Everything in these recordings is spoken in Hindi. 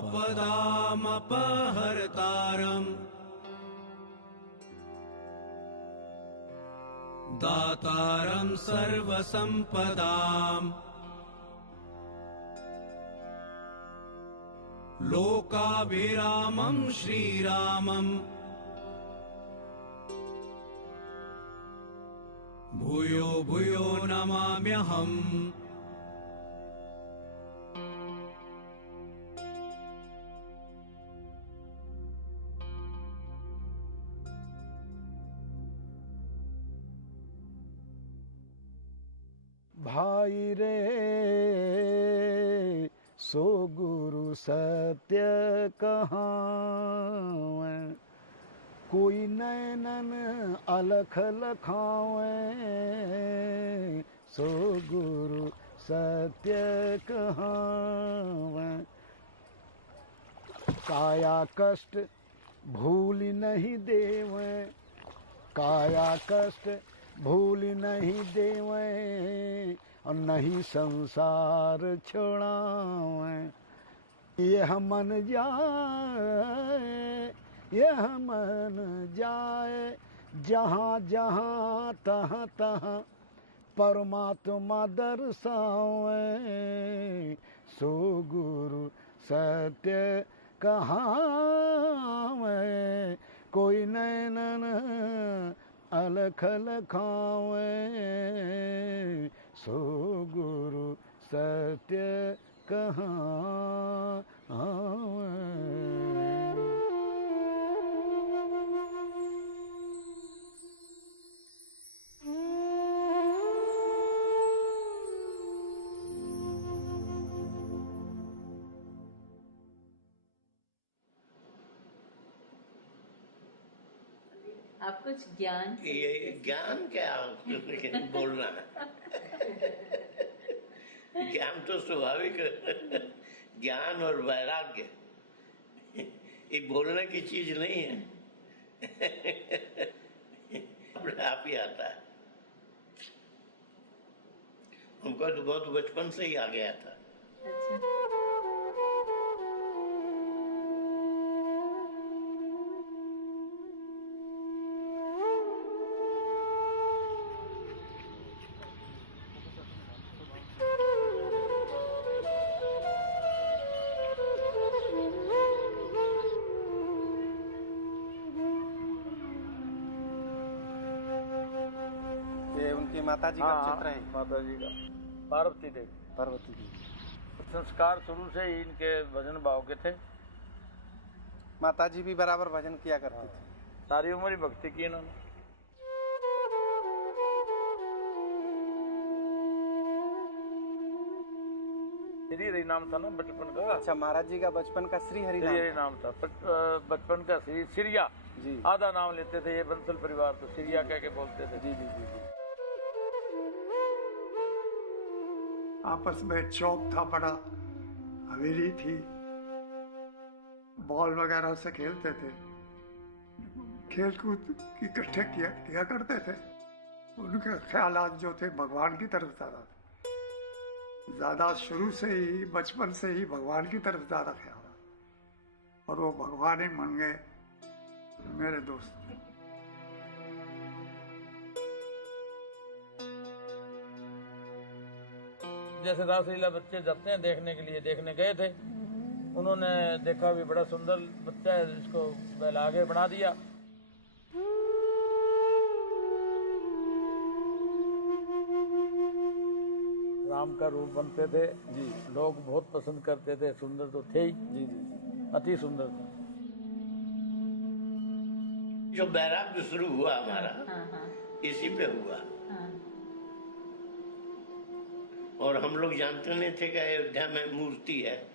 आपदामपहर्तारम् दातारं सर्वसम्पदाम् लोकाभिरामं श्रीरामम् भूयो भूयो नमाम्यहम्। भाई रे सो गुरु सत्य कहावै, कोई नैनन अलख लखावै, सो गुरु सत्य कहावै। काया कष्ट भूल नहीं देवै, काया कष्ट भूल नहीं देवै, और नहीं संसार छोड़ावै। यह मन जाए, यह मन जाए, जहाँ जहाँ तहाँ तहाँ परमात्मा दर्शावै, सो गुरु सत्य कहावै, कोई नैनन अलख लखावै, सो गुरु सत्य कहावै। आप कुछ ज्ञान ये ज्ञान क्या बोलना ज्ञान तो स्वाभाविक ज्ञान और वैराग्य ये बोलने की चीज नहीं है अपने आप ही आता है। हमको तो बहुत बचपन से ही आ गया था। माता जी का चित्र है। माता जी का पार्वती देवी। पार्वती देवी संस्कार शुरू से ही इनके भजन भाव के थे। माता जी भी बराबर भजन किया करती थी। सारी उम्र ही भक्ति की इन्होंने। श्री हरि नाम था ना बचपन का। अच्छा, महाराज जी का बचपन का श्री हरि नाम था। बचपन का श्री सिरिया जी, आधा नाम लेते थे। ये बंसल परिवार तो सिरिया कह के बोलते थे। जी जी जी जी। आपस में चौक था बड़ा, हवेली थी, बॉल वगैरह से खेलते थे, खेल कूद इकट्ठे किया करते थे। उनके ख्यालात जो थे भगवान की तरफ ज्यादा शुरू से ही बचपन से ही भगवान की तरफ ज्यादा ख्याल, और वो भगवान ही मान गए मेरे दोस्त। जैसे रासलीला बच्चे जाते हैं देखने के लिए, देखने गए थे। उन्होंने देखा भी बड़ा सुंदर बच्चा है, इसको पहले आगे बढ़ा दिया। राम का रूप बनते थे जी, लोग बहुत पसंद करते थे। सुंदर तो थे ही जी जी, अति सुंदर था। जो वैराग्य शुरू हुआ हमारा इसी पे हुआ। और हम लोग जानते नहीं थे कि अयोध्या में मूर्ति है।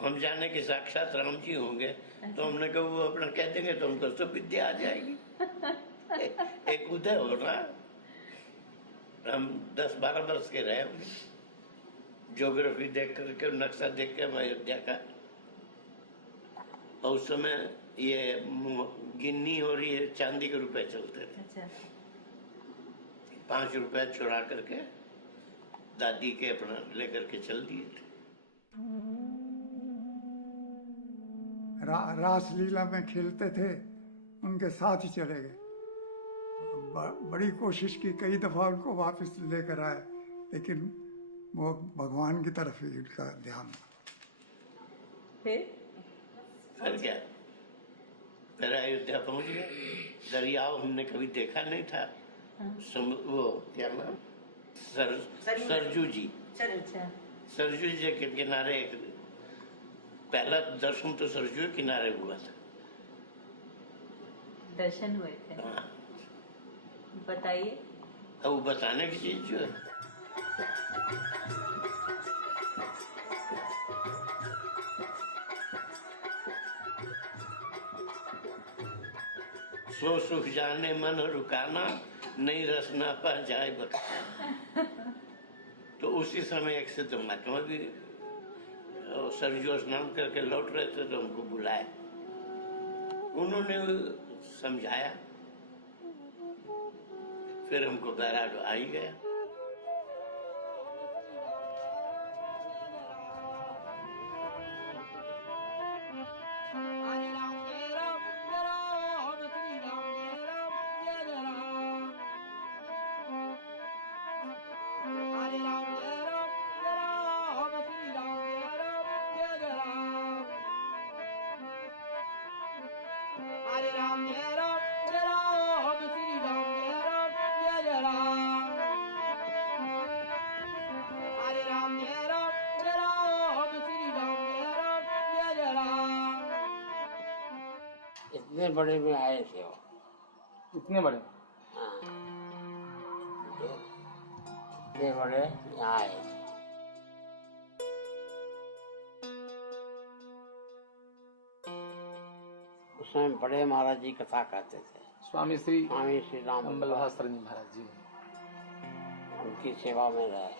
हम जाने के साक्षात राम जी होंगे। तो हमने कहा वो अपना कह देंगे तो हमको सब विद्या आ जाएगी। एक उदय हो रहा। हम 10-12 वर्ष के रहे होंगे। ज्योग्राफी देख करके, नक्शा देख के अयोध्या का। और उस समय ये गिन्नी और ये चांदी के रुपए चलते थे। 5 रुपए चुरा करके दादी के अपना लेकर के चल दिए थे। रासलीला में खेलते थे, उनके साथ ही चले गए। बड़ी कोशिश की, कई दफ़ा उनको वापस लेकर आए, लेकिन वो भगवान की तरफ ही उनका ध्यान था। फिर क्या, फिर अयोध्या पहुंच गए। दरियाओं हमने कभी देखा नहीं था। वो क्या नाम, सरजू जी, अच्छा। सरजू जी के किनारे पहला दर्शन तो सरजू के किनारे हुआ था। दर्शन हुए थे। हाँ, बताइए। अब वो बताने की चीज जो है, सो सुख जाने मन रुकाना, नहीं रसना पर जाए बता। तो उसी समय एक सिद्ध महात्मा भी सरजू स्नान करके लौट रहे थे, तो हमको बुलाए। उन्होंने समझाया, फिर हमको बैराग आ ही गया। इतने बड़े में आए थे वो। इतने बड़े? हाँ, इतने बड़े यहाँ आए थे। उसमें बड़े महाराज जी कथा कहते थे। स्वामी श्री राम अम्बलभास्कर जी महाराज जी, उनकी सेवा में रहे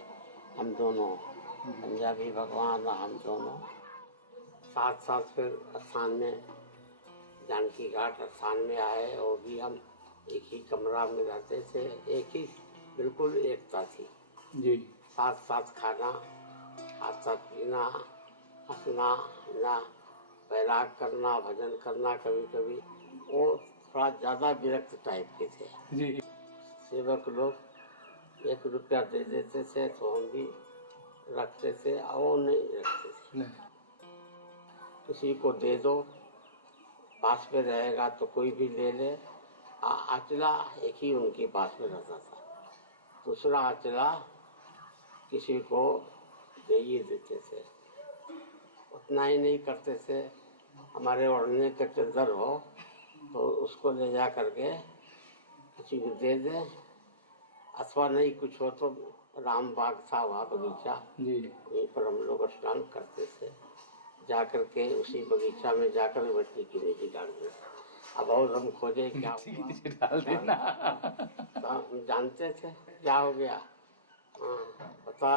हम दोनों, पंजाबी भगवान हम दोनों साथ साथ। फिर स्थान में, जानकी घाट स्थान में आए, और भी हम एक ही कमरा में रहते थे, एक ही बिल्कुल एकता थी जी। साथ साथ खाना, साथ साथ पीना, हंसना ना, बैराग करना, भजन करना। कभी कभी वो थोड़ा ज्यादा विरक्त टाइप के थे जी। सेवक लोग 1 रुपया दे देते थे तो हम भी रखते थे, और वो नहीं रखते थे। नहीं। किसी को दे दो, पास में रहेगा तो कोई भी ले ले। अचला एक ही उनके पास में रहता था, दूसरा अचला किसी को दे ही देते थे। उतना ही नहीं करते थे, हमारे ओढ़ने का चद्दर हो तो उसको ले जा करके किसी को दे दे, अथवा नहीं कुछ हो तो राम बाग था वहाँ बगीचा जी, वहीं पर हम लोग स्नान करते थे। जाकर के उसी बगीचा में जाकर मछली की निजी डाल देते। अब और हम खोजे क्या हुआ, डाल देना। तो हम जानते थे क्या हो गया। हाँ, पता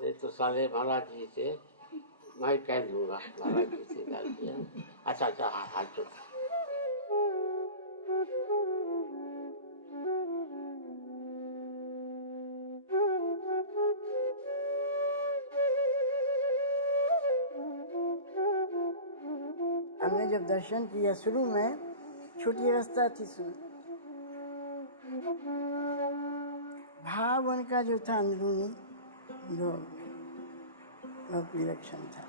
नहीं तो साले महाराज जी से मैं कह दूंगा, महाराज जी से डाल दिया। अच्छा अच्छा, हाँ हाँ चुप। हमने जब दर्शन किया शुरू में छोटी रास्ता थी, भाव उनका जो था अंदरूनी, जो विलक्षण था।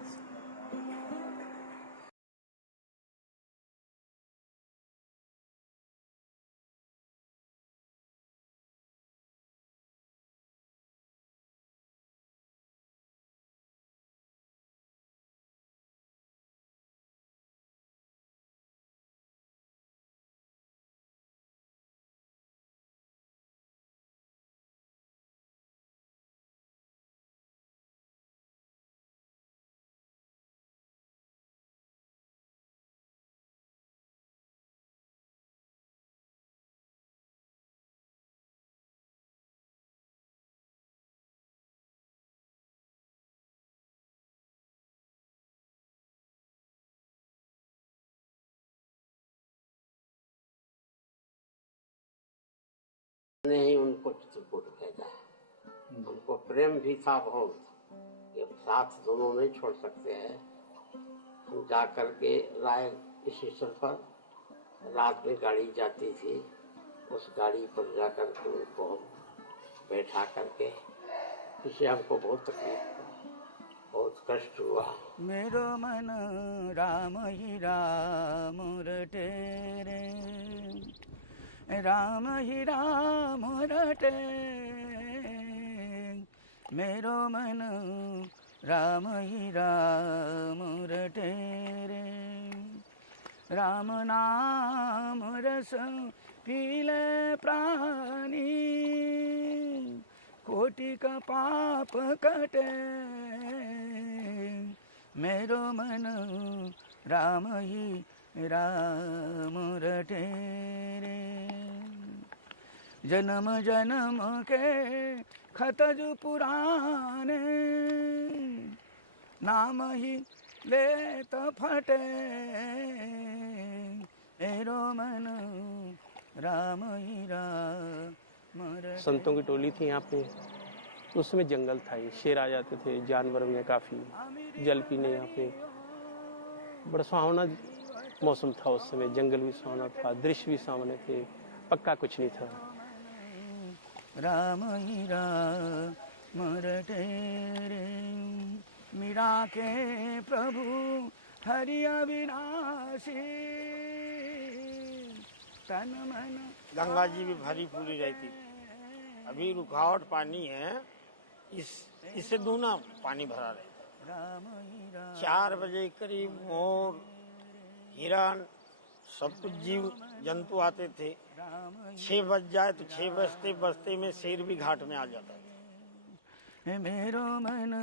ने ही उनको चित्रकूट भेजा। उनको प्रेम भी था बहुत, कि साथ दोनों नहीं छोड़ सकते हैं, जा करके राय स्टेशन पर रात में गाड़ी जाती थी, उस गाड़ी पर जा करके उनको बैठा करके, इससे हमको बहुत तकलीफ, बहुत कष्ट हुआ। मेरो मन राम ही राम रटे रे, राम ही राम रटे, मेरो मन राम ही राम रटे रे, राम नाम रस पीले प्राणी, कोटि का पाप कटे, मेरो मन राम ही राम रटे रे, जन्म जन्म के खत जो पुराने, नाम ही ले तो फटे, मेरो मन राम ही राम रटे। संतों की टोली थी यहाँ पे, उसमें जंगल था, ये शेर आ जाते थे, जानवर भी हैं काफ़ी, जल पीने यहाँ पे। बड़ा सुहावना मौसम था उस समय, जंगल भी सुहावना था, दृश्य भी सामने थे, पक्का कुछ नहीं था। राम ही राम रटे रे, मीरा के प्रभु हरि अविनाशी, तन मन। गंगा जी भी भरी पूरी रहती थी। अभी रुकावट पानी है, इससे दूना पानी भरा रहता। 4 बजे करीब मोर, हिरण, सब कुछ जीव जंतु आते थे। 6 बज जाए तो 6 बजते बजते में शेर भी घाट में आ जाता था। मेरो मन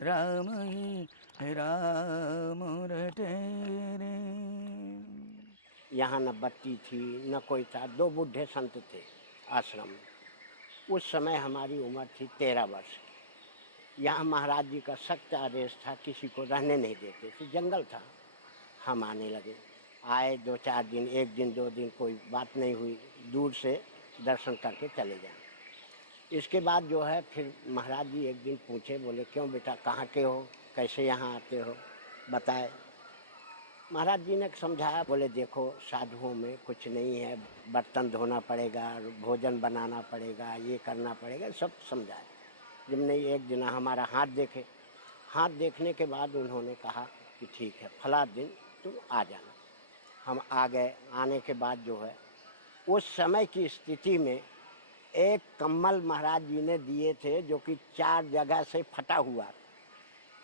राम ही राम रटे रे। यहाँ न बत्ती थी न कोई था, 2 बूढ़े संत थे आश्रम में। उस समय हमारी उम्र थी 13 वर्ष। यहाँ महाराज जी का सख्त आदेश था, किसी को रहने नहीं देते थे, जंगल था। हम आने लगे, आए 2-4 दिन, 1 दिन 2 दिन कोई बात नहीं हुई, दूर से दर्शन करके चले जाए। इसके बाद जो है फिर महाराज जी एक दिन पूछे, बोले क्यों बेटा, कहाँ के हो, कैसे यहाँ आते हो, बताए। महाराज जी ने समझाया, बोले देखो साधुओं में कुछ नहीं है, बर्तन धोना पड़ेगा, भोजन बनाना पड़ेगा, ये करना पड़ेगा, सब समझाया। जब नहीं एक दिन हमारा हाथ देखे, हाथ देखने के बाद उन्होंने कहा कि ठीक है, फला दिन तुम आ जाना। हम आ गए। आने के बाद जो है उस समय की स्थिति में एक कम्बल महाराज जी ने दिए थे जो कि 4 जगह से फटा हुआ।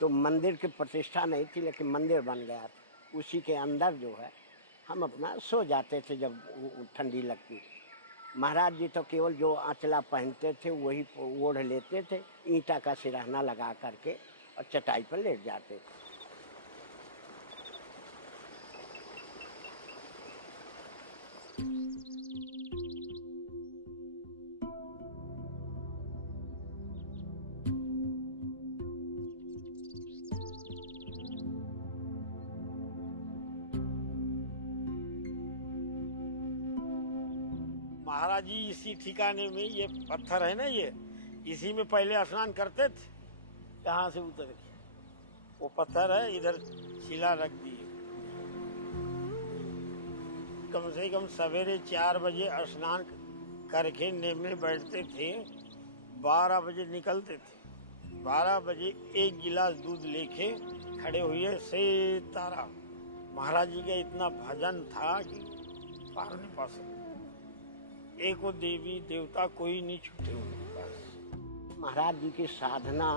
तो मंदिर की प्रतिष्ठा नहीं थी, लेकिन मंदिर बन गया था। उसी के अंदर जो है हम अपना सो जाते थे जब ठंडी लगती। महाराज जी तो केवल जो आंचला पहनते थे वही ओढ़ लेते थे, ईंटा का सिरहाना लगा करके और चटाई पर लेट जाते थे। महाराज जी इसी ठिकाने में, ये पत्थर है ना, ये इसी में पहले स्नान करते थे। यहाँ से उतर के वो पत्थर है, इधर शिला रख दी। कम से कम सवेरे 4 बजे स्नान करके नेमने बैठते थे, 12 बजे निकलते थे। 12 बजे 1 गिलास दूध लेके खड़े हुए से तारा। महाराज जी का इतना भजन था कि पार नहीं पा सकते। एक वो देवी देवता कोई नहीं छूटे उनके पास। महाराज जी की साधना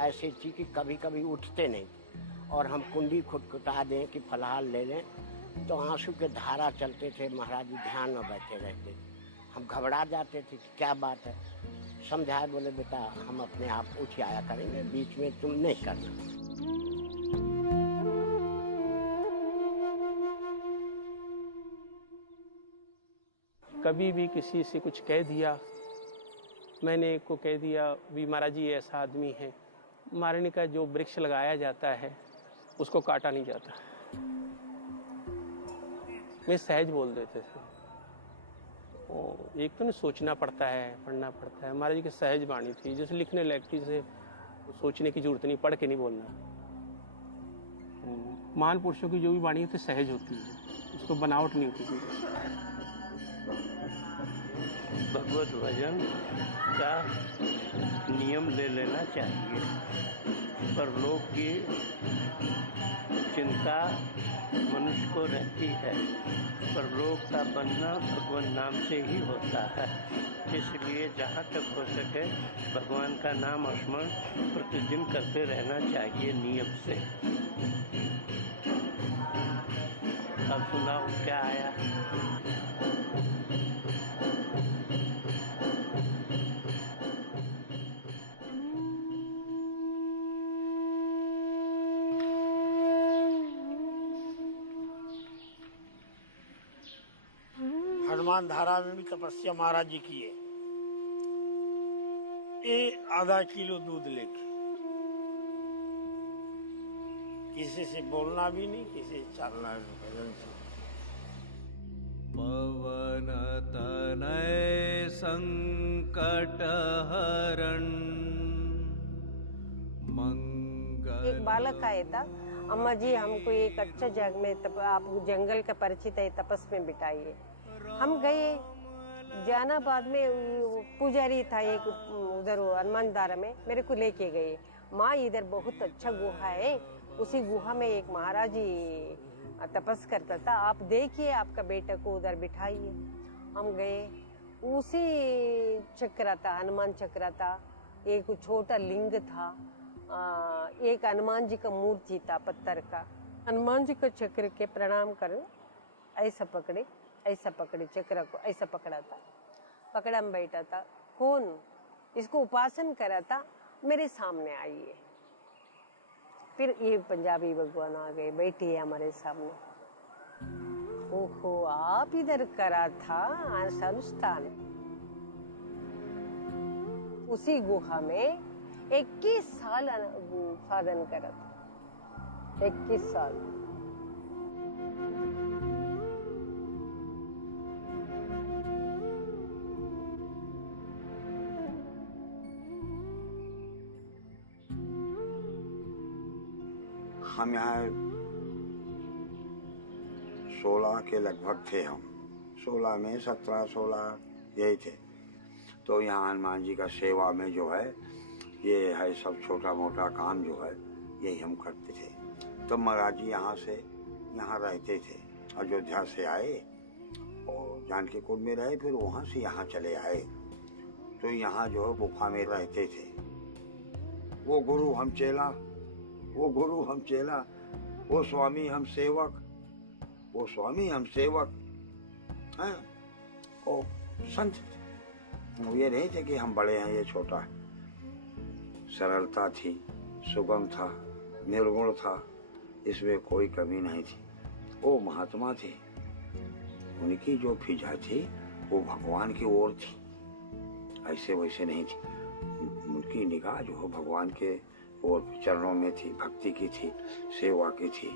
ऐसी थी कि कभी कभी उठते नहीं, और हम कुंडी खुटखुटा दें कि फलाहार ले लें तो आंसू के धारा चलते थे। महाराज जी ध्यान में बैठे रहते थे। हम घबरा जाते थे कि क्या बात है। समझाए, बोले बेटा हम अपने आप उठ आया करेंगे, बीच में तुम नहीं करना। कभी भी किसी से कुछ कह दिया, मैंने को कह दिया भी महाराज जी ऐसा आदमी है, मारने का जो वृक्ष लगाया जाता है उसको काटा नहीं जाता। मैं सहज बोल देते थे। एक तो नहीं सोचना पड़ता है, पढ़ना पड़ता है। महाराज जी की सहज वाणी थी, जैसे लिखने लायक थी, जैसे सोचने की जरूरत नहीं, पढ़ के नहीं बोलना। नहीं है। महान पुरुषों की जो भी वाणी होती है सहज होती है, उसको बनावट नहीं होती थी। भगवत भजन का नियम ले लेना चाहिए, पर लोग की चिंता मनुष्य को रहती है, पर लोग का बनना भगवान नाम से ही होता है। इसलिए जहाँ तक हो सके भगवान का नाम स्मरण प्रतिदिन करते रहना चाहिए नियम से। अब सुनाओ क्या आया। हनुमान धारा में भी तपस्या महाराज जी की है। ये आधा किलो दूध लेके, किसी से बोलना भी नहीं, किसी से चलना भी, भजन से। पवन तनय संकट हरण मंगल। एक बालक आया था, अम्मा जी हमको एक अच्छा जगह में आप जंगल का परिचित है, तपस में बिठाइए। हम गए जहानाबाद में, पुजारी था एक उधर हनुमान धारा में, मेरे को लेके गए। माँ इधर बहुत अच्छा गुहा है, उसी गुहा में एक महाराज जी तपस करता था, आप देखिए आपका बेटा को उधर बिठाइए। हम गए, उसी चक्र था, हनुमान चक्र था, एक छोटा लिंग था, एक हनुमान जी का मूर्ति था पत्थर का। हनुमान जी का चक्र के प्रणाम कर ऐसा पकड़े चक्र को, ऐसा पकड़ा था, पकड़ा में बैठा था। कौन इसको उपासन करा था, मेरे सामने आई है। फिर ये पंजाबी भगवान आ गए, बैठी है हमारे सामने। ओहो, आप इधर करा था संस्थान। उसी गुहा में 21 साल साधन करा था, 21 साल। हम यहाँ 16 के लगभग थे, हम 16 में 17-16 यही थे। तो यहाँ हनुमान जी का सेवा में जो है ये है सब छोटा मोटा काम जो है यही हम करते थे। तो महाराज जी यहाँ से यहाँ रहते थे, अयोध्या से आए और जानकी कुंड में रहे, फिर वहाँ से यहाँ चले आए। तो यहाँ जो है गुफा में रहते थे। वो गुरु हम चेला, वो गुरु हम चेला, वो स्वामी हम सेवक, वो स्वामी हम सेवक हैं। और संत ये नहीं थे कि हम बड़े हैं ये छोटा है। सरलता थी, सुगम था, निर्गुण था, इसमें कोई कमी नहीं थी। वो महात्मा थे, उनकी जो फिजा थी वो भगवान की ओर थी, ऐसे वैसे नहीं थी। उनकी निगाह जो है भगवान के और चरणों में थी, भक्ति की थी, सेवा की थी।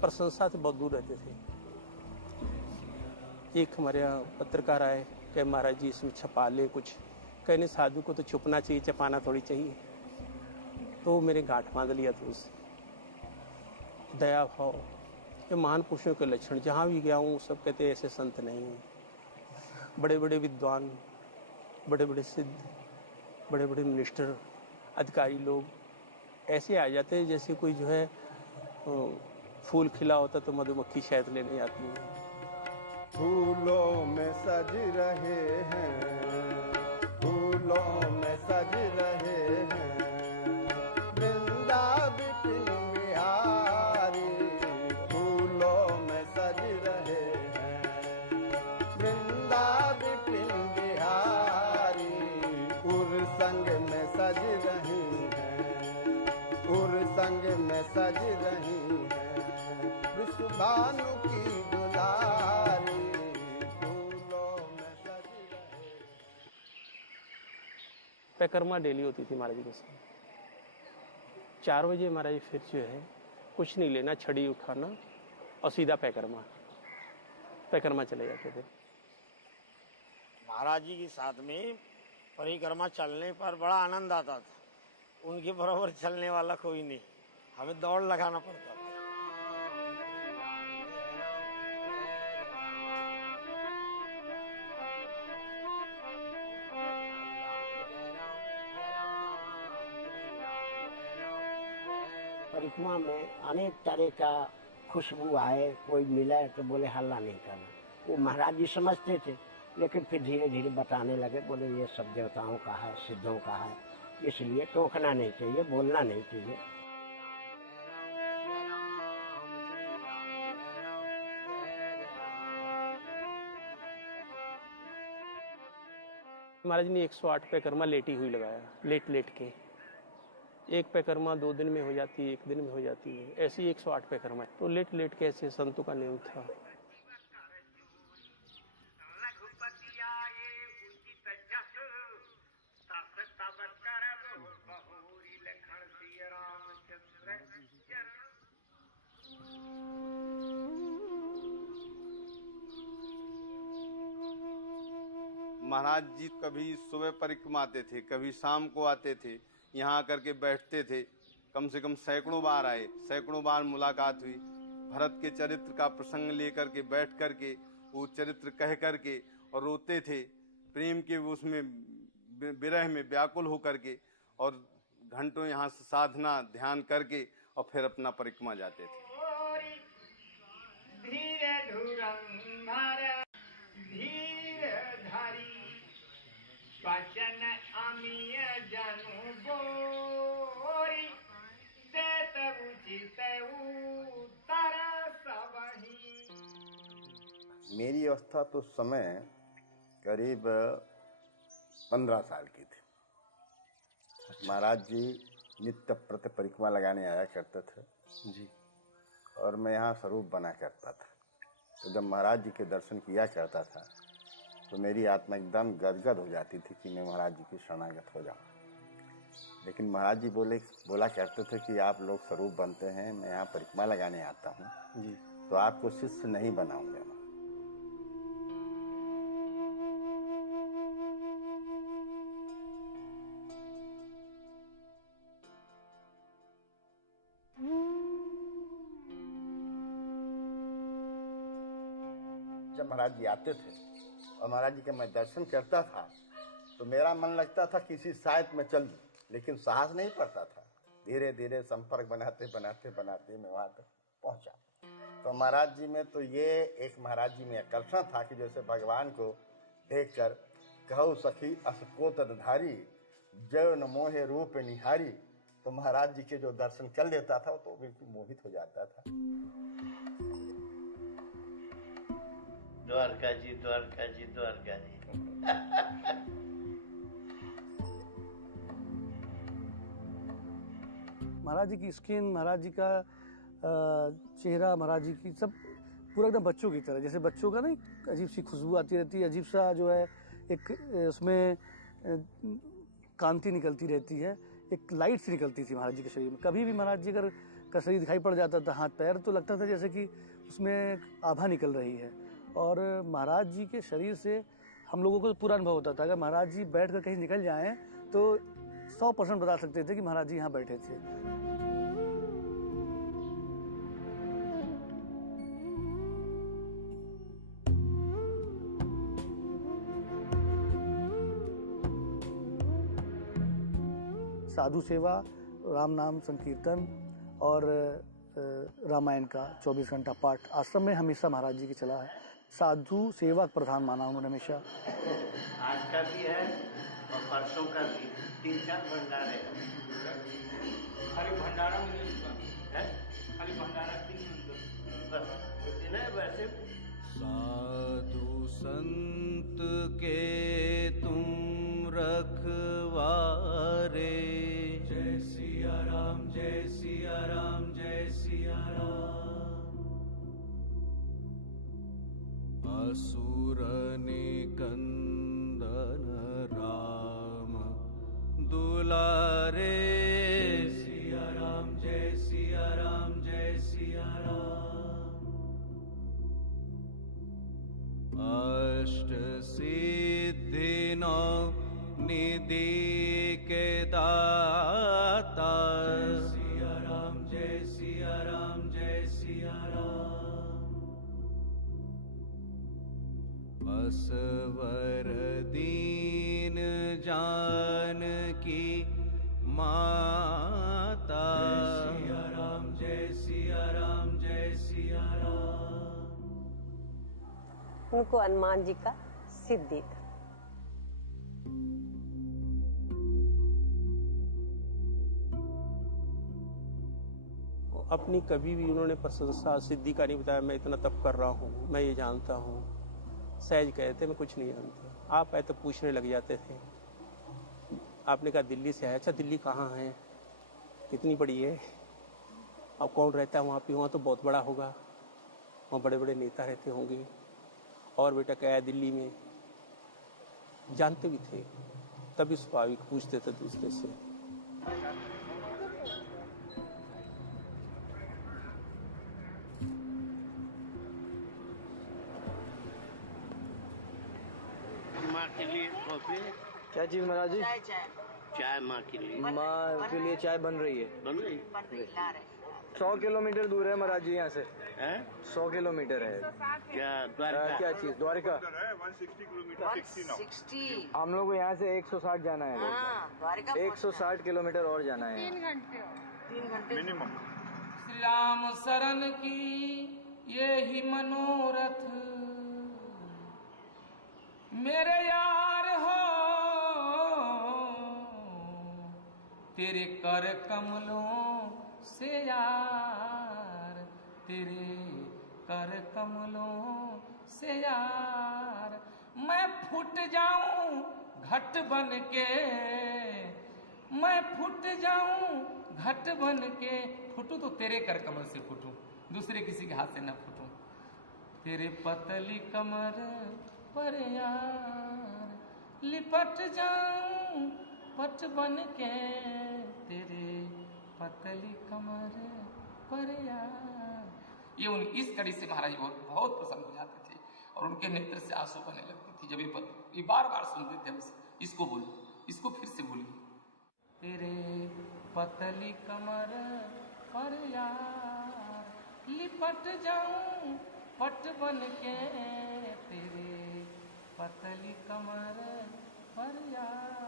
प्रशंसा से बहुत दूर रहते थे। एक हमारे यहाँ पत्रकार आए, कहे महाराज जी इसमें छपा ले कुछ। कहने साधु को तो छुपना चाहिए, छपाना थोड़ी चाहिए। तो मेरे गांठ बांध लिया। तो उस दया भाव, ये महान पुरुषों के लक्षण जहाँ भी गया हूँ सब कहते हैं ऐसे संत नहीं हैं। बड़े बड़े विद्वान, बड़े बड़े सिद्ध, बड़े बड़े मिनिस्टर, अधिकारी लोग ऐसे आ जाते हैं जैसे कोई जो है फूल खिला होता तो मधुमक्खी शहद लेने आती है। फूलों में सज रहे हैं, फूलों में सज रहे हैं, वृंदावन बिहारी। फूलों में सज रहे हैं, वृंदावन बिहारी। उर संग में सज रही हैं, उर संग में सज रही हैं, विश्वभानु की दुलारी। परिक्रमा डेली होती थी महाराज जी के साथ। 4 बजे महाराज फिर जो है कुछ नहीं लेना, छड़ी उठाना और सीधा परिक्रमा। परिक्रमा चले जाते थे। महाराज जी के साथ में परिक्रमा चलने पर बड़ा आनंद आता था। उनके बराबर चलने वाला कोई नहीं, हमें दौड़ लगाना पड़ता था। परिक्रमा में अनेक तरह का खुशबू आए, कोई मिले तो बोले हल्ला नहीं करना। वो महाराज जी समझते थे, लेकिन फिर धीरे धीरे बताने लगे, बोले ये सब देवताओं का है, सिद्धों का है, इसलिए टोकना नहीं चाहिए, बोलना नहीं चाहिए। महाराज ने 108 परिक्रमा लेटी हुई लगाया, लेट लेट के। एक परिक्रमा 2 दिन में हो जाती है, 1 दिन में हो जाती है, ऐसी 108 परिक्रमा। तो लेट लेट के ऐसे संतों का नियम था। महाराज जी कभी सुबह परिक्रमा आते थे, कभी शाम को आते थे, यहाँ आकर के बैठते थे। कम से कम सैकड़ों बार आए, सैकड़ों बार मुलाकात हुई। भरत के चरित्र का प्रसंग लेकर के बैठ करके वो चरित्र कह करके और रोते थे, प्रेम के उसमें विरह में व्याकुल होकर के, और घंटों यहाँ से साधना ध्यान करके और फिर अपना परिक्रमा जाते थे। वचन अमीय जनु बोरी देत उचित उत्तर सबही। मेरी अवस्था तो समय करीब 15 साल की थी। महाराज जी नित्य प्रति परिक्रमा लगाने आया करते थे जी, और मैं यहाँ स्वरूप बना करता था। तो जब महाराज जी के दर्शन किया करता था तो मेरी आत्मा एकदम गदगद हो जाती थी कि मैं महाराज जी की शरणागत हो जाऊं। लेकिन महाराज जी बोला करते थे कि आप लोग स्वरूप बनते हैं, मैं यहाँ परिक्रमा लगाने आता हूँ जी, तो आपको शिष्य नहीं बनाऊंगा मैं। जब महाराज जी आते थे और महाराज जी का मैं दर्शन करता था तो मेरा मन लगता था किसी साइट में चल दूं, लेकिन साहस नहीं पड़ता था। धीरे धीरे संपर्क बनाते बनाते बनाते मैं वहाँ तक पहुँचा। तो महाराज जी में तो ये एक महाराज जी में आकर्षण था कि जैसे भगवान को देखकर कहु सखी असको तदधारी जय न मोहे रूप निहारी, तो महाराज जी के जो दर्शन कर लेता था तो बिल्कुल मोहित हो जाता था। द्वारका जी, द्वारका जी, द्वारका जी। महाराज जी की स्किन, महाराज जी का चेहरा, महाराज जी की सब पूरा एकदम बच्चों की तरह, जैसे बच्चों का ना एक अजीब सी खुशबू आती रहती है, अजीब सा जो है एक उसमें कांति निकलती रहती है, एक लाइट सी निकलती थी महाराज जी के शरीर में। कभी भी महाराज जी अगर का शरीर दिखाई पड़ जाता था, हाथ पैर, तो लगता था जैसे कि उसमें आभा निकल रही है। और महाराज जी के शरीर से हम लोगों को पूरा अनुभव होता था। अगर महाराज जी बैठ कर कहीं निकल जाएं तो 100% बता सकते थे कि महाराज जी यहाँ बैठे थे। साधु सेवा, राम नाम संकीर्तन और रामायण का 24 घंटा पाठ आश्रम में हमेशा महाराज जी की चला है। साधु सेवा प्रधान माना उन्होंने हमेशा। आज का भी है और परसों का भी 3-4 भंडारे हैं। खाली भंडारा में है, खाली भंडारा बस है वैसे। साधु संत के तुम रखवारे, जय सिया राम, जय सिया राम, जय सिया राम। असुर निकंदन राम दुलारे, सिया राम, जय सिया राम, जय सिया राम। अष्ट सिद्धि नौ निधि के दाता। सिया राम जय सिया राम जय सिया राम। बसवर दीन जानकी माता। सिया राम जय सिया राम जय सिया राम। उनको हनुमान जी का सिद्धि था। अपनी कभी भी उन्होंने प्रशंसा सिद्धि का नहीं बताया, मैं इतना तप कर रहा हूँ, मैं ये जानता हूँ। सहज कहते मैं कुछ नहीं जानता। आप आए तो पूछने लग जाते थे। आपने कहा दिल्ली से है। अच्छा दिल्ली कहाँ है, कितनी बड़ी है, अब कौन रहता है वहाँ पे? वहाँ तो बहुत बड़ा होगा, वहाँ बड़े बड़े नेता रहते होंगे। और बेटा क्या है दिल्ली में? जानते भी थे, तभी स्वाभाविक पूछते थे दूसरे से। माँ के लिए कॉफी क्या चीज महाराज जी? चाय माँ के लिए। माँ के लिए चाय बन रही है। बन रही 100 किलोमीटर दूर है महाराज जी यहाँ से। 100 किलोमीटर है। क्या द्वारका? क्या चीज? द्वारका 160 किलोमीटर। 160। हम लोग को यहाँ से 160 जाना है। 160 किलोमीटर और जाना है। 3 घंटे मिनिमम। श्री राम शरण की ये ही मनोरथ, मेरे यार हो तेरे कर कमलों से यार, तेरे कर कमलों से यार। मैं फूट जाऊं घट बन के, मैं फूट जाऊं घट बन के। फूटू तो तेरे कर कमल से फूटूं, दूसरे किसी के हाथ से न फूटूं। तेरे पतली कमर पर यार लिपट जाऊं पट बन के, तेरे पतली कमर पर यार। ये इस कड़ी से महाराज बहुत प्रसन्न हो जाते थे और उनके नेत्र से आंसू बहने लगती थी जब ये बार बार सुनते थे हमसे। इसको बोलो, इसको फिर से बोलिए। तेरे पतली कमर पर यार लिपट जाऊं पट बन के, तेरे पतली कमर पर यार।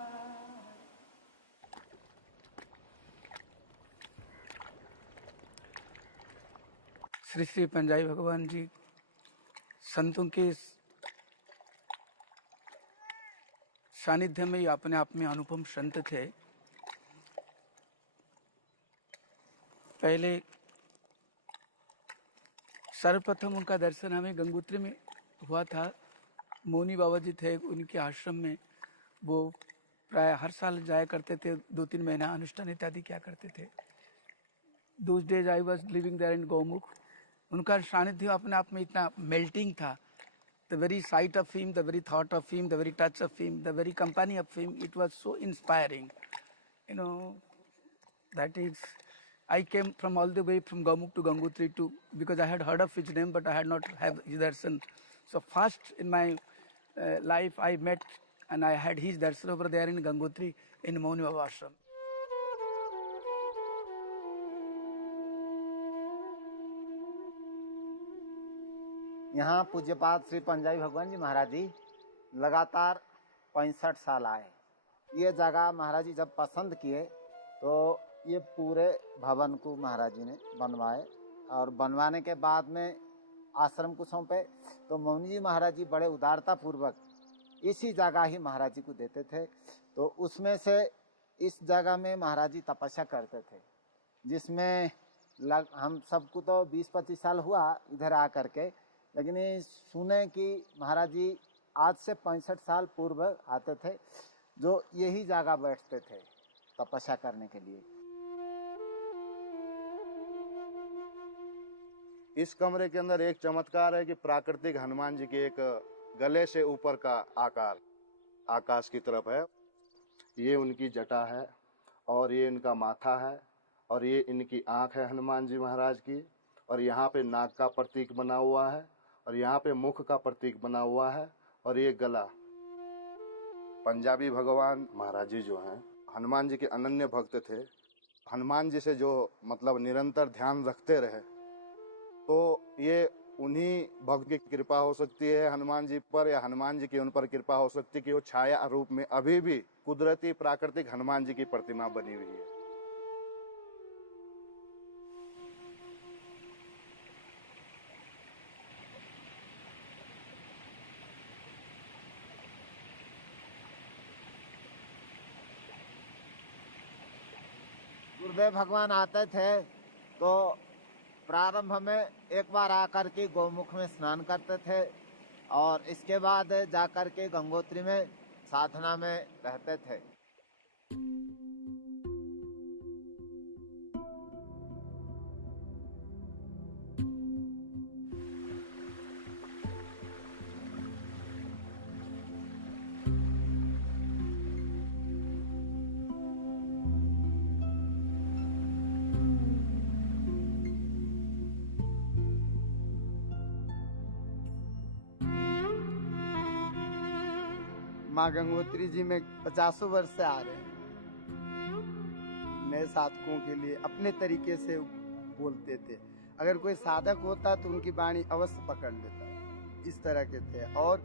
श्री श्री पंजाबी भगवान जी संतों के सानिध्य में ही अपने आप में अनुपम संत थे। पहले सर्वप्रथम उनका दर्शन हमें गंगोत्री में हुआ था। मौनी बाबा जी थे, उनके आश्रम में वो प्राय हर साल जाया करते थे, 2-3 महीना अनुष्ठान इत्यादि क्या करते थे। Those days I was living there in Gaumukh. उनका सानिध्य अपने आप में इतना मेल्टिंग था। The very sight of him, the very thought of him, the very touch of him, the very company of him, it was so inspiring. You know, that is, I came from all the way from Gaumukh to Gangotri too, because I had heard of his name, but I had not had his darshan. So first in my life, I met and I had his darshan over there in Gangotri in Mauni Baba Ashram. यहाँ पूज्यपाद श्री पंजाबी भगवान जी महाराज जी लगातार 65 साल आए। ये जगह महाराज जी जब पसंद किए तो ये पूरे भवन को महाराज जी ने बनवाए और बनवाने के बाद में आश्रम को सौंपे। तो मौनी जी महाराज जी बड़े उदारता पूर्वक इसी जगह ही महाराज जी को देते थे। तो उसमें से इस जगह में महाराज जी तपस्या करते थे, जिसमें हम सबको तो 20-25 साल हुआ इधर आ करके, लेकिन सुने कि महाराज जी आज से 65 साल पूर्व आते थे, जो यही जगह बैठते थे तपस्या करने के लिए। इस कमरे के अंदर एक चमत्कार है कि प्राकृतिक हनुमान जी के एक गले से ऊपर का आकार आकाश की तरफ है। ये उनकी जटा है और ये इनका माथा है और ये इनकी आंख है हनुमान जी महाराज की, और यहाँ पे नाक का प्रतीक बना हुआ है और यहाँ पे मुख का प्रतीक बना हुआ है और ये गला। पंजाबी भगवान महाराज जी जो हैं हनुमान जी के अनन्य भक्त थे। हनुमान जी से जो मतलब निरंतर ध्यान रखते रहे, तो ये उन्हीं भक्त की कृपा हो सकती है हनुमान जी पर, या हनुमान जी की उन पर कृपा हो सकती है कि वो छाया रूप में अभी भी कुदरती प्राकृतिक हनुमान जी की प्रतिमा बनी हुई है। गुरुदेव भगवान आते थे तो प्रारंभ में एक बार आकर के गौमुख में स्नान करते थे और इसके बाद जाकर के गंगोत्री में साधना में रहते थे। माँ गंगोत्री जी में 50 वर्ष से आ रहे हैं। नए साधकों के लिए अपने तरीके से बोलते थे। अगर कोई साधक होता तो उनकी वाणी अवश्य पकड़ लेता, इस तरह के थे। और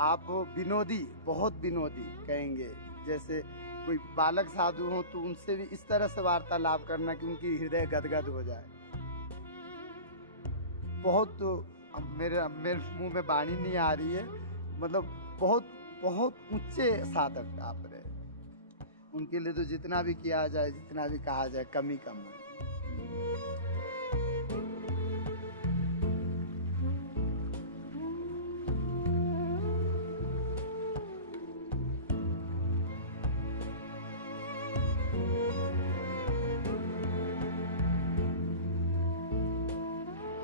आप विनोदी, बहुत विनोदी कहेंगे। जैसे कोई बालक साधु हो तो उनसे भी इस तरह से वार्तालाप करना कि उनकी हृदय गदगद हो जाए। बहुत मेरे मुंह में वाणी नहीं आ रही है, मतलब बहुत बहुत ऊंचे साधक आप रहे। उनके लिए तो जितना भी किया जाए, जितना भी कहा जाए, कम ही कम है।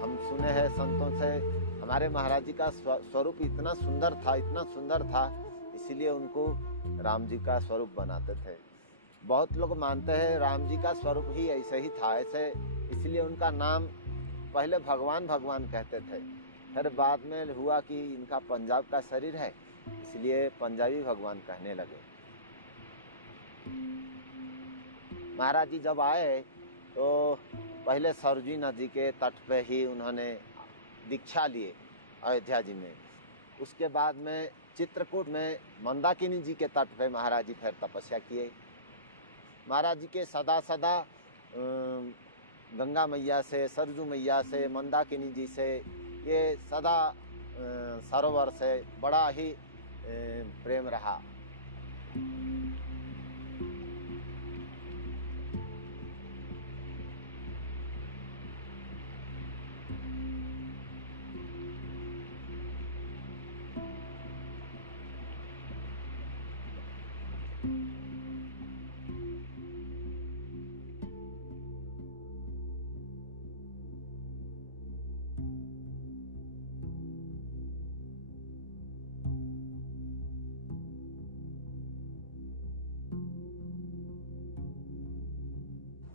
हम सुने हैं संतों से हमारे महाराज जी का स्वरूप इतना सुंदर था, इतना सुंदर था, इसीलिए उनको राम जी का स्वरूप बनाते थे। बहुत लोग मानते हैं राम जी का स्वरूप ही ऐसे ही था, ऐसे इसलिए उनका नाम पहले भगवान भगवान कहते थे। फिर बाद में हुआ कि इनका पंजाब का शरीर है, इसलिए पंजाबी भगवान कहने लगे। महाराज जी जब आए तो पहले सरजू नदी के तट पे ही उन्होंने दीक्षा लिए अयोध्या जी में। उसके बाद में चित्रकूट में मंदाकिनी जी के तट पे महाराज जी फिर तपस्या किए। महाराज जी के सदा सदा गंगा मैया से, सरजू मैया से, मंदाकिनी जी से, ये सदा सरोवर से बड़ा ही प्रेम रहा।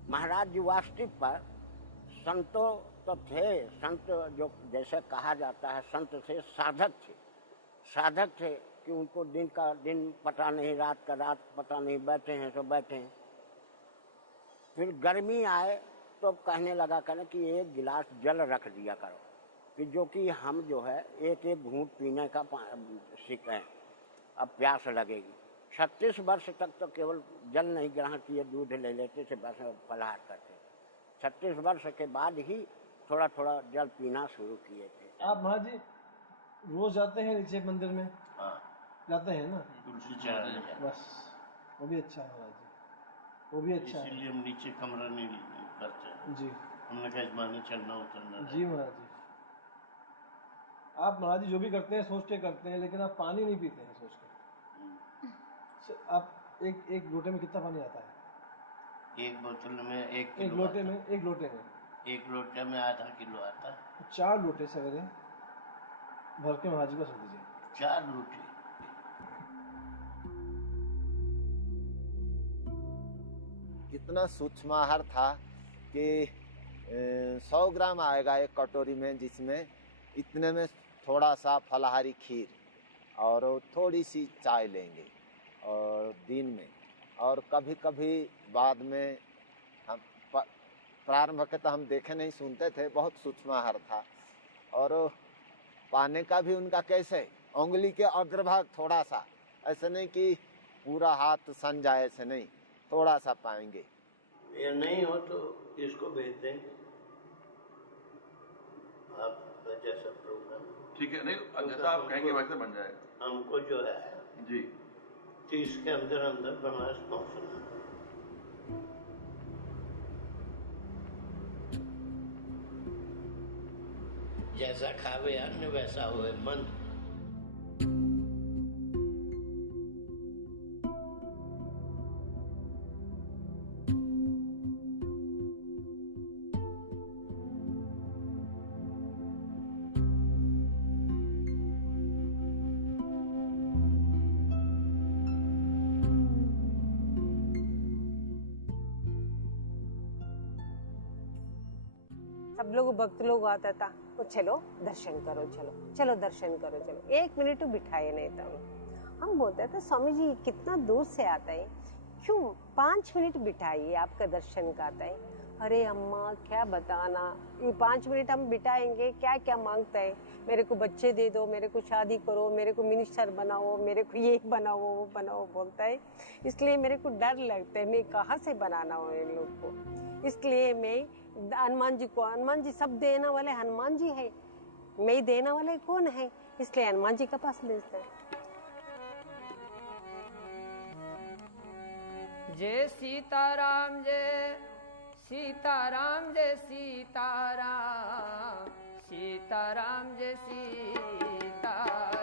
महाराज जी वास्तविक पर संतों तो थे, संत जो जैसे कहा जाता है संत थे, साधक थे। साधक थे कि उनको दिन का दिन पता नहीं, रात का रात पता नहीं, बैठे हैं तो बैठे हैं। फिर गर्मी आए तो कहने लगा कहने कि एक गिलास जल रख दिया करो, कि जो कि हम जो है एक एक घूंट पीने का सीखें, अब प्यास लगेगी। 36 वर्ष तक तो केवल जल नहीं ग्रहण किए, दूध ले लेते थे, बस फलाहार करते थे। 36 वर्ष के बाद ही थोड़ा थोड़ा जल पीना शुरू किए थे। आप महाराज जी रोज जाते हैं नीचे मंदिर में? हाँ। जाते हैं ना? तुलसी चढ़ाने जाते हैं। बस वो भी अच्छा है महाराज जी, वो भी अच्छा है। इसीलिए हम नीचे कमरा नहीं करते जी। हमने कहा माने चढ़ना उतरना। जी महाराज जी, आप महाराज जी जो भी करते हैं सोच के करते हैं, लेकिन आप पानी नहीं पीते हैं सोच के। आप एक लोटे में कितना पानी आता है? एक बोतल में एक लोटे में एक लोटे में आधा किलो आता है। 4 लोटे सवेरे भर के महाराज जी को रख दीजिए। 4 लोटे। कितना सूक्ष्म आहार था कि 100 ग्राम आएगा एक कटोरी में, जिसमें इतने में थोड़ा सा फलाहारी खीर और थोड़ी सी चाय लेंगे और दिन में, और कभी कभी बाद में हम प्रारंभ के तो हम देखे नहीं सुनते थे, बहुत सूक्ष्म आहार था। और पाने का भी उनका कैसे, उंगली के अग्रभाग थोड़ा सा, ऐसे नहीं कि पूरा हाथ सन जाए, ऐसे नहीं, थोड़ा सा पाएंगे। ये नहीं हो तो इसको भेज देंगे आप, जैसा प्रोग्राम। ठीक है, नहीं जैसा आप कहेंगे वैसे बन जाएगा। हमको जो है जी 30 के अंदर अंदर बनारस पहुंचना। जैसा खावे अन्न वैसा होए मन। सब लोग भक्त लोग आता था, तो चलो दर्शन करो, चलो चलो दर्शन करो, चलो 1 मिनट बिठाए नहीं था। हम बोलते थे स्वामी जी कितना दूर से आता है, क्यों 5 मिनट बिठाइए, आपका दर्शन करता है। अरे अम्मा क्या बताना, ये 5 मिनट हम बिठाएंगे, क्या क्या मांगता है, मेरे को बच्चे दे दो, मेरे को शादी करो, मेरे को मिनिस्टर बनाओ, मेरे को ये बनाओ वो बनाओ बोलता है। इसलिए मेरे को डर लगता है, मैं कहाँ से बनाना हो इन लोग को। इसलिए मैं हनुमान जी को, हनुमान जी सब देने वाले हनुमान जी है, मैं देने वाले कौन है, इसलिए हनुमान जी के पास भेजते हैं। जय सीताराम जय सीताराम, जय सीताराम, सीताराम जय सीताराम,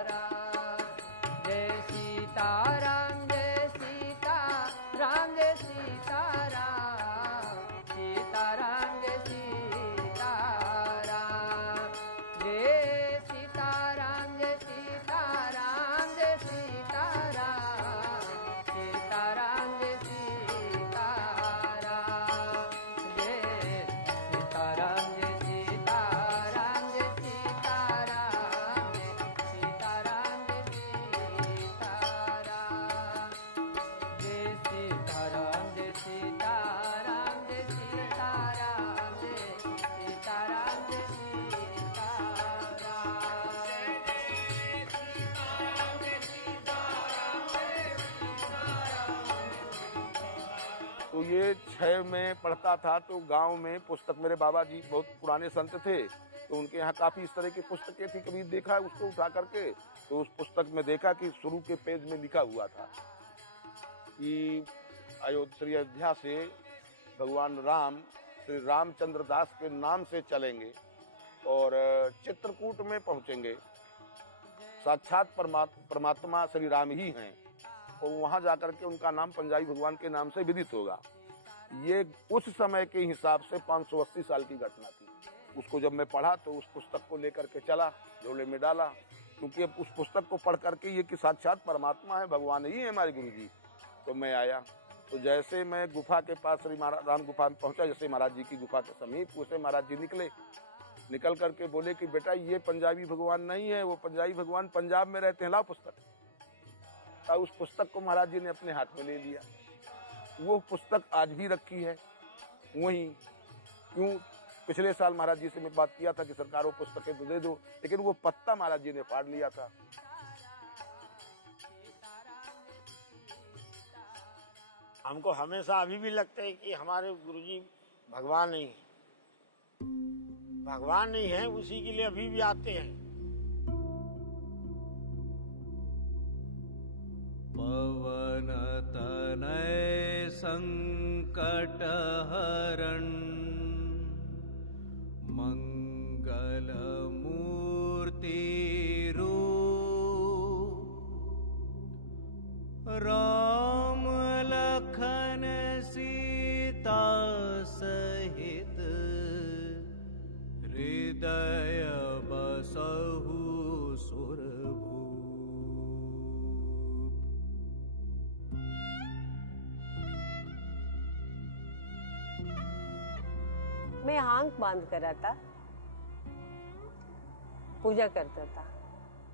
जय सीताराम जय सीताराम, जय सीताराम, सीताराम जय सीताराम, जय सीताराम जय सीताराम, जय सीताराम, सीताराम जय तो ये 6 में पढ़ता था, तो गांव में पुस्तक, मेरे बाबा जी बहुत पुराने संत थे, तो उनके यहाँ काफी इस तरह की पुस्तकें थी। कभी देखा उसको उठा करके, तो उस पुस्तक में देखा कि शुरू के पेज में लिखा हुआ था कि अयोध्या से भगवान राम श्री रामचंद्र दास के नाम से चलेंगे और चित्रकूट में पहुंचेंगे। साक्षात परमात्मा श्री राम ही हैं, और वहां जाकर के उनका नाम पंजाबी भगवान के नाम से विदित होगा। ये उस समय के हिसाब से 580 साल की घटना थी। उसको जब मैं पढ़ा तो उस पुस्तक को लेकर के चला, झोले में डाला, क्योंकि अब उस पुस्तक को पढ़ करके ये कि साक्षात परमात्मा है, भगवान ही है हमारे गुरु जी। तो मैं आया, तो जैसे मैं गुफा के पास श्री राम गुफा में पहुंचा, जैसे महाराज जी की गुफा के समीप, उसे महाराज जी निकल करके बोले कि बेटा ये पंजाबी भगवान नहीं है, वो पंजाबी भगवान पंजाब में रहते हैं, लाओ पुस्तक। और उस पुस्तक को महाराज जी ने अपने हाथ में ले लिया। वो पुस्तक आज भी रखी है वहीं। क्यों, पिछले साल महाराज जी से मैं बात किया था कि सरकार वो पुस्तकें तो दे दो, लेकिन वो पत्ता महाराज जी ने फाड़ लिया था। हमको हमेशा अभी भी लगता है कि हमारे गुरुजी भगवान नहीं है, भगवान नहीं है, उसी के लिए अभी भी आते हैं। पवन तनय संकट हरण, मंगल मूर्ति रूप, राम लखन सीता सहित, हृदय बसहु सुरभूप। मैं आंख बांध कर आता, पूजा करता था,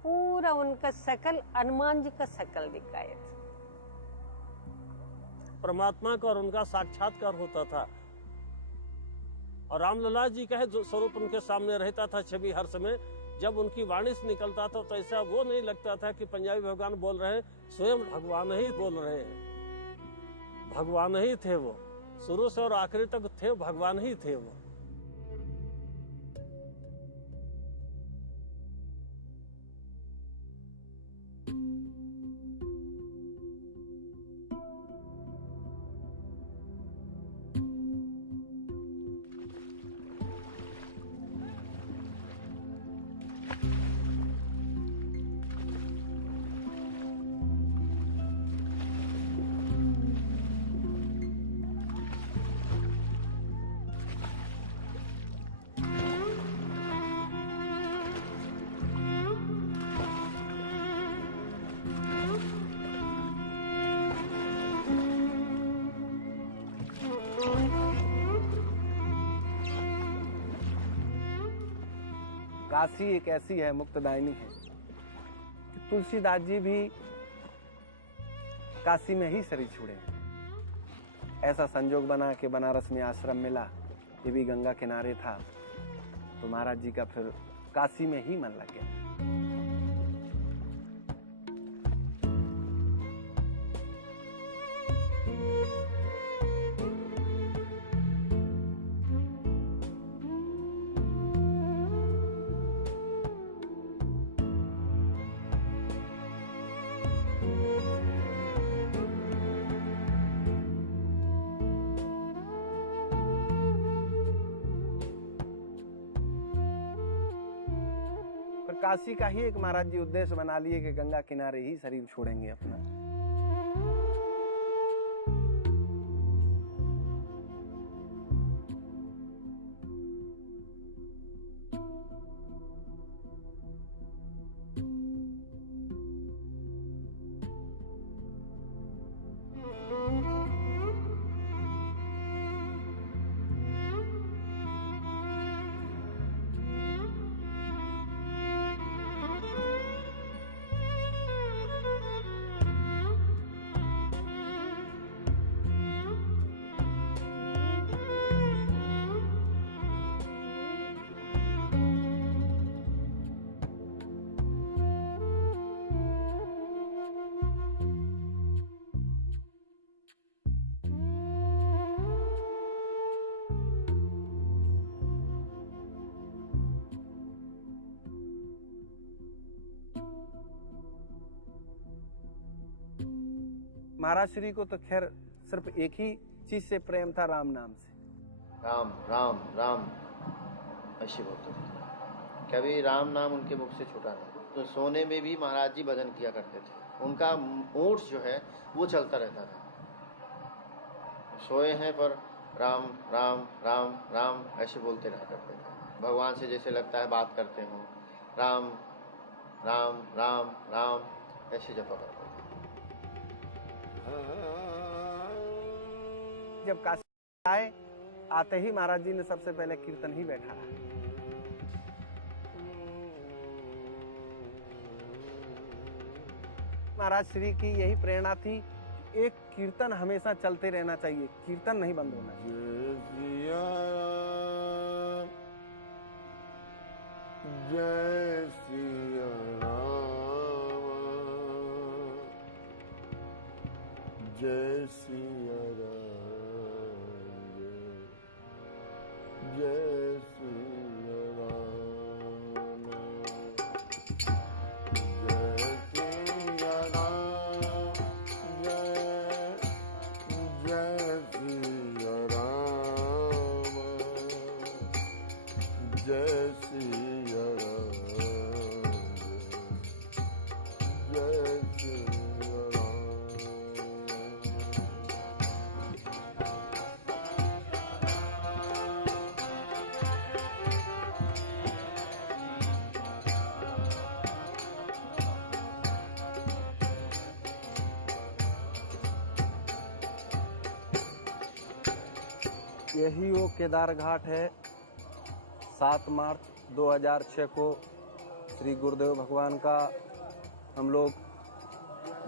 पूरा उनका शकल हनुमान जी का शकल दिखाया था। परमात्मा का और उनका साक्षात्कार होता था। और रामलला जी का जो स्वरूप उनके सामने रहता था छवि हर समय, जब उनकी वाणी से निकलता था तो ऐसा वो नहीं लगता था कि पंजाबी भगवान बोल रहे हैं, स्वयं भगवान ही बोल रहे हैं। भगवान ही थे वो, शुरू से और आखिरी तक थे, भगवान ही थे वो। काशी एक ऐसी है, मुक्तदायिनी है, कि तुलसीदास जी भी काशी में ही शरीर छोड़े। ऐसा संजोग बना के बनारस में आश्रम मिला, ये भी गंगा किनारे था, तो महाराज जी का फिर काशी में ही मन लग गया। काशी का ही एक महाराज जी उद्देश्य बना लिए कि गंगा किनारे ही शरीर छोड़ेंगे अपना। महाराज श्री को तो खैर सिर्फ एक ही चीज से प्रेम था, राम नाम से। राम राम राम ऐसे बोलते थे, कभी राम नाम उनके मुख से छूटा नहीं। तो सोने में भी महाराज जी भजन किया करते थे, उनका ओठ जो है वो चलता रहता था। सोए हैं पर राम राम राम राम ऐसे बोलते रहा करते थे। भगवान से जैसे लगता है बात करते हों, राम राम राम राम ऐसे जपा करते थे। जब काशी आए, आते ही महाराज जी ने सबसे पहले कीर्तन ही बैठाया। महाराज श्री की यही प्रेरणा थी, एक कीर्तन हमेशा चलते रहना चाहिए, कीर्तन नहीं बंद होना चाहिए। जय सिया राम, जय सिया राम, जय सिया राम, जय सिया राम, जय सिया राम, जय सिया राम, जय सिया राम। यही वो केदार घाट है। 7 मार्च 2006 को श्री गुरुदेव भगवान का हम लोग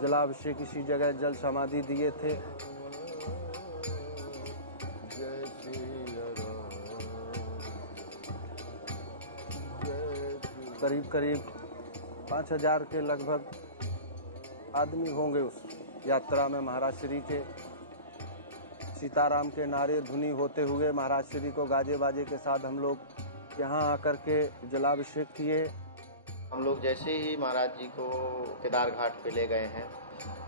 जलाभिषेक इसी जगह जल समाधि दिए थे। करीब करीब 5000 के लगभग आदमी होंगे उस यात्रा में। महाराज श्री के सीताराम के नारे धुनी होते हुए महाराज श्री को गाजे बाजे के साथ हम लोग यहाँ आकर के जलाभिषेक किए। हम लोग जैसे ही महाराज जी को केदार घाट पे ले गए हैं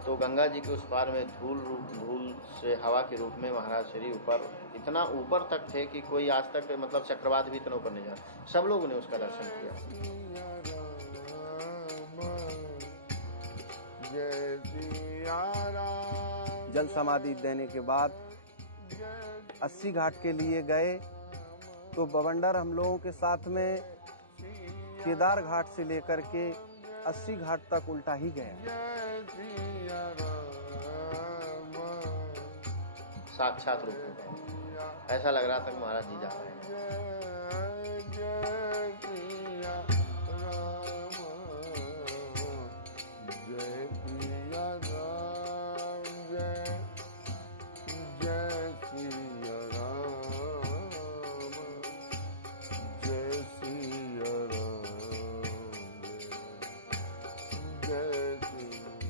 तो गंगा जी के उस पार में धूल से हवा के रूप में महाराज श्री ऊपर इतना ऊपर तक थे कि कोई आज तक मतलब चक्रवात भी इतना ऊपर नहीं जा। सब लोगों ने उसका दर्शन किया। जल समाधि देने के बाद 80 घाट के लिए गए तो बवंडर हम लोगों के साथ में केदार घाट से लेकर के 80 घाट तक उल्टा ही गया। साक्षात रूप में ऐसा लग रहा था कि महाराज जी जा रहे हैं।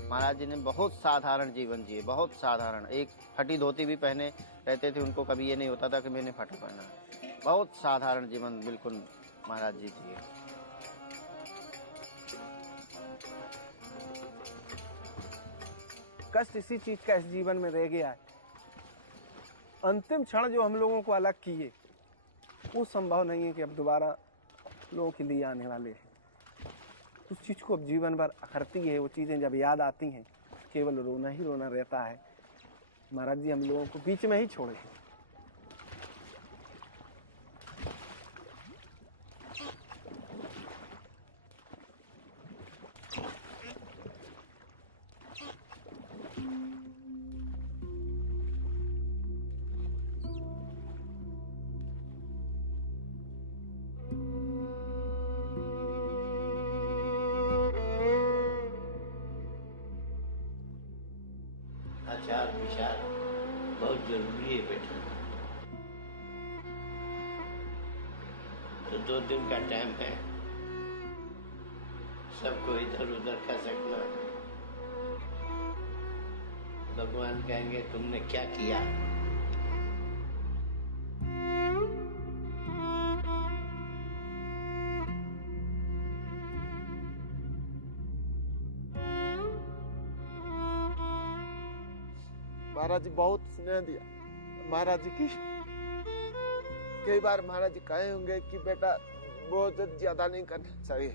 महाराज जी ने बहुत साधारण जीवन जिए, बहुत साधारण। एक फटी धोती भी पहने रहते थे, उनको कभी ये नहीं होता था कि मैंने फटा पहना। बहुत साधारण जीवन बिल्कुल महाराज जी जिए। कष्ट इसी चीज का इस जीवन में रह गया है। अंतिम क्षण जो हम लोगों को अलग किए वो संभव नहीं है कि अब दोबारा लोगों के लिए आने वाले हैं। उस चीज को अब जीवन भर अखरती है। वो चीजें जब याद आती हैं केवल रोना ही रोना रहता है। महाराज जी हम लोगों को बीच में ही छोड़े। आचार विचार बहुत जरूरी है बेटा। तो 2 दिन का टाइम है, सबको इधर उधर खसकना। भगवान कहेंगे तुमने क्या किया। महाराज जी बहुत स्नेह दिया। महाराज जी की कई बार महाराज जी कहे होंगे कि बेटा भोजन ज्यादा नहीं करना चाहिए,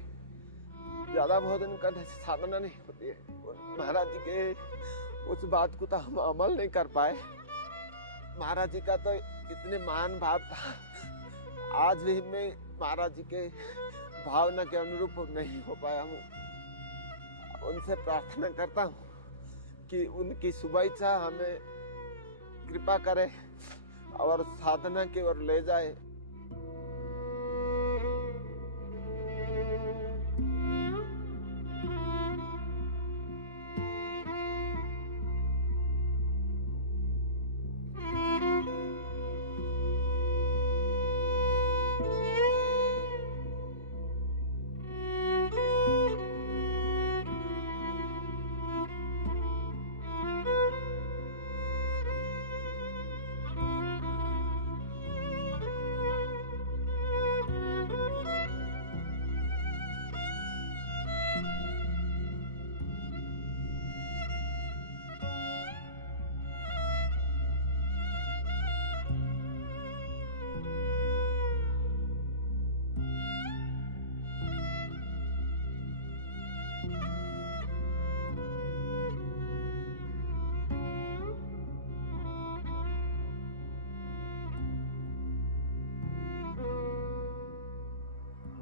ज्यादा भोजन करने से साधना नहीं होती है। महाराज जी के उस बात को तो हम अमल नहीं कर पाए। महाराज जी का तो इतने महान भाव था, आज भी मैं महाराज जी के भावना के अनुरूप नहीं हो पाया हूँ। उनसे प्रार्थना करता हूँ कि उनकी सुबह इच्छा हमें कृपा करे और साधना की ओर ले जाए।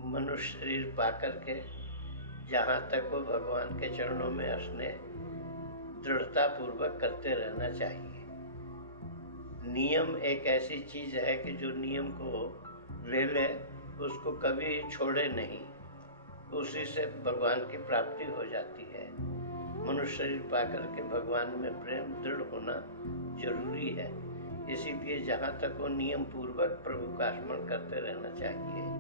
मनुष्य शरीर पाकर के जहाँ तक वो भगवान के चरणों में स्नेह दृढ़ता पूर्वक करते रहना चाहिए। नियम एक ऐसी चीज है कि जो नियम को ले ले उसको कभी छोड़े नहीं। उसी से भगवान की प्राप्ति हो जाती है। मनुष्य शरीर पाकर के भगवान में प्रेम दृढ़ होना जरूरी है। इसीलिए जहाँ तक वो नियम पूर्वक प्रभु का स्मरण करते रहना चाहिए।